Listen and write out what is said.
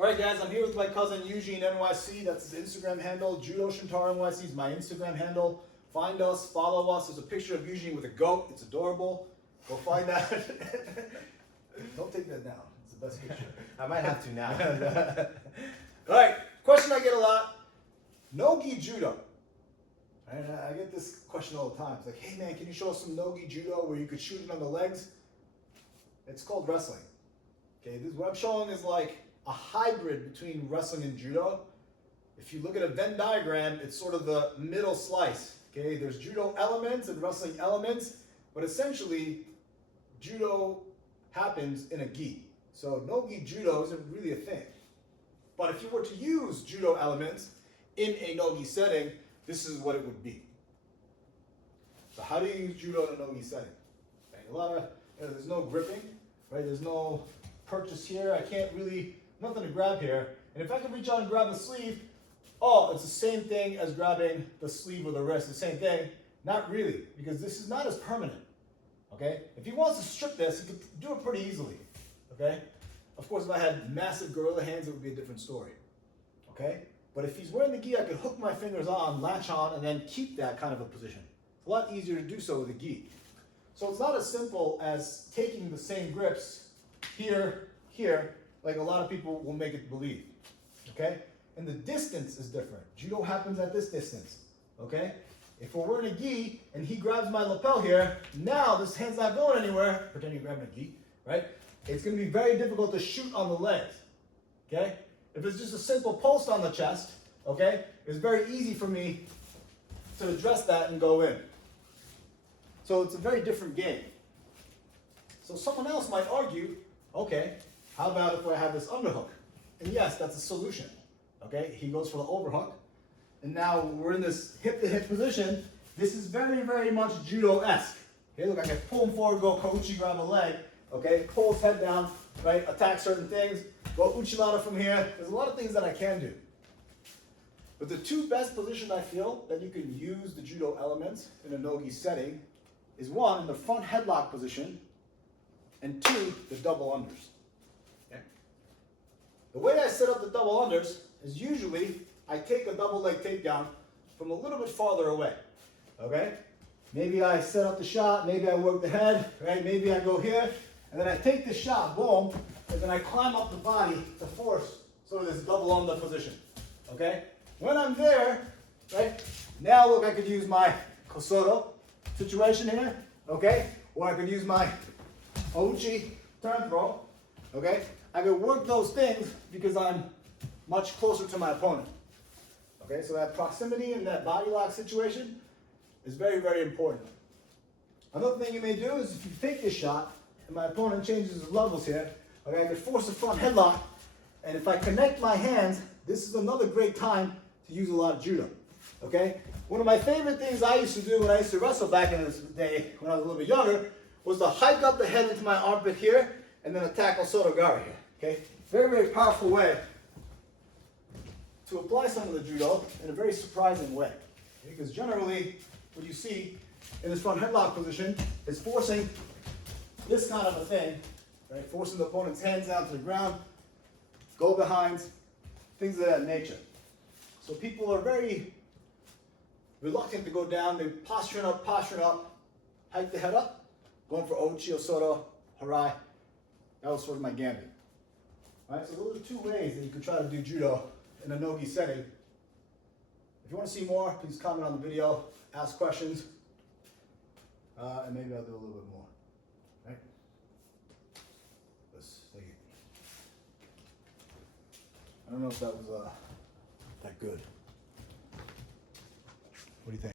Alright guys, I'm here with my cousin Eugene NYC. That's his Instagram handle. Judo Shintaro NYC is my Instagram handle. Find us, follow us. There's a picture of Eugene with a goat. It's adorable. Go find that. Don't take that down. It's the best picture. I might have to now. Alright, question I get a lot. No Gi Judo. And I get this question all the time. It's like, hey man, can you show us some no Gi Judo where you could shoot it on the legs? It's called wrestling. Okay, this what I'm showing is like a hybrid between wrestling and judo. If you look at a Venn diagram, it's sort of the middle slice. Okay, there's judo elements and wrestling elements, but essentially judo happens in a gi. So no Gi Judo isn't really a thing. But if you were to use judo elements in a no Gi setting, this is what it would be. So how do you use judo in a no Gi setting? Okay, there's no gripping, right? There's no purchase here. I can't really, nothing to grab here. And if I can reach out and grab the sleeve, oh, it's the same thing as grabbing the sleeve or the wrist, the same thing. Not really, because this is not as permanent, okay? If he wants to strip this, he could do it pretty easily, okay? Of course, if I had massive gorilla hands, it would be a different story, okay? But if he's wearing the gi, I could hook my fingers on, latch on, and then keep that kind of a position. It's a lot easier to do so with a gi. So it's not as simple as taking the same grips here, here, like a lot of people will make it believe, okay? And the distance is different. Judo happens at this distance, okay? If we're wearing a gi and he grabs my lapel here, now this hand's not going anywhere, pretend you're grabbing a gi, right? It's gonna be very difficult to shoot on the legs, okay? If it's just a simple post on the chest, okay, it's very easy for me to address that and go in. So it's a very different game. So someone else might argue, okay, how about if I have this underhook? And yes, that's a solution. Okay, he goes for the overhook. And now we're in this hip-to-hip position. This is very, very much judo-esque. Okay, look, I can pull him forward, go kauchi, grab a leg. Okay, pull his head down, right, attack certain things, go uchilada from here. There's a lot of things that I can do. But the two best positions I feel that you can use the judo elements in a no-gi setting is one, in the front headlock position, and two, the double unders. Okay? The way I set up the double unders is usually I take a double leg takedown from a little bit farther away. Okay? Maybe I set up the shot, maybe I work the head, right? Maybe I go here, and then I take the shot, boom, and then I climb up the body to force sort of this double under position. Okay? When I'm there, right? Now look, I could use my kosoto situation here, okay? Or I could use my ouchi turn throw, okay? I could work those things because I'm much closer to my opponent. Okay, so that proximity and that body lock situation is very, very important. Another thing you may do is if you take this shot and my opponent changes his levels here, okay, I could force a front headlock, and if I connect my hands, this is another great time to use a lot of judo. Okay? One of my favorite things I used to do when I used to wrestle back in this day when I was a little bit younger was to hike up the head into my armpit here and then attack Osoto Gari here. Okay? Very, very powerful way to apply some of the judo in a very surprising way. Okay? Because generally, what you see in this front headlock position is forcing this kind of a thing, right? Forcing the opponent's hands down to the ground, go behinds, things of that nature. So people are very reluctant to go down. They're posturing up, hike the head up, going for Ochi, Osoto, Harai. That was sort of my gambit. All right, so those are two ways that you can try to do judo in a no-gi setting. If you want to see more, please comment on the video, ask questions, and maybe I'll do a little bit more. Right? Let's take it. I don't know if that was that good. What do you think?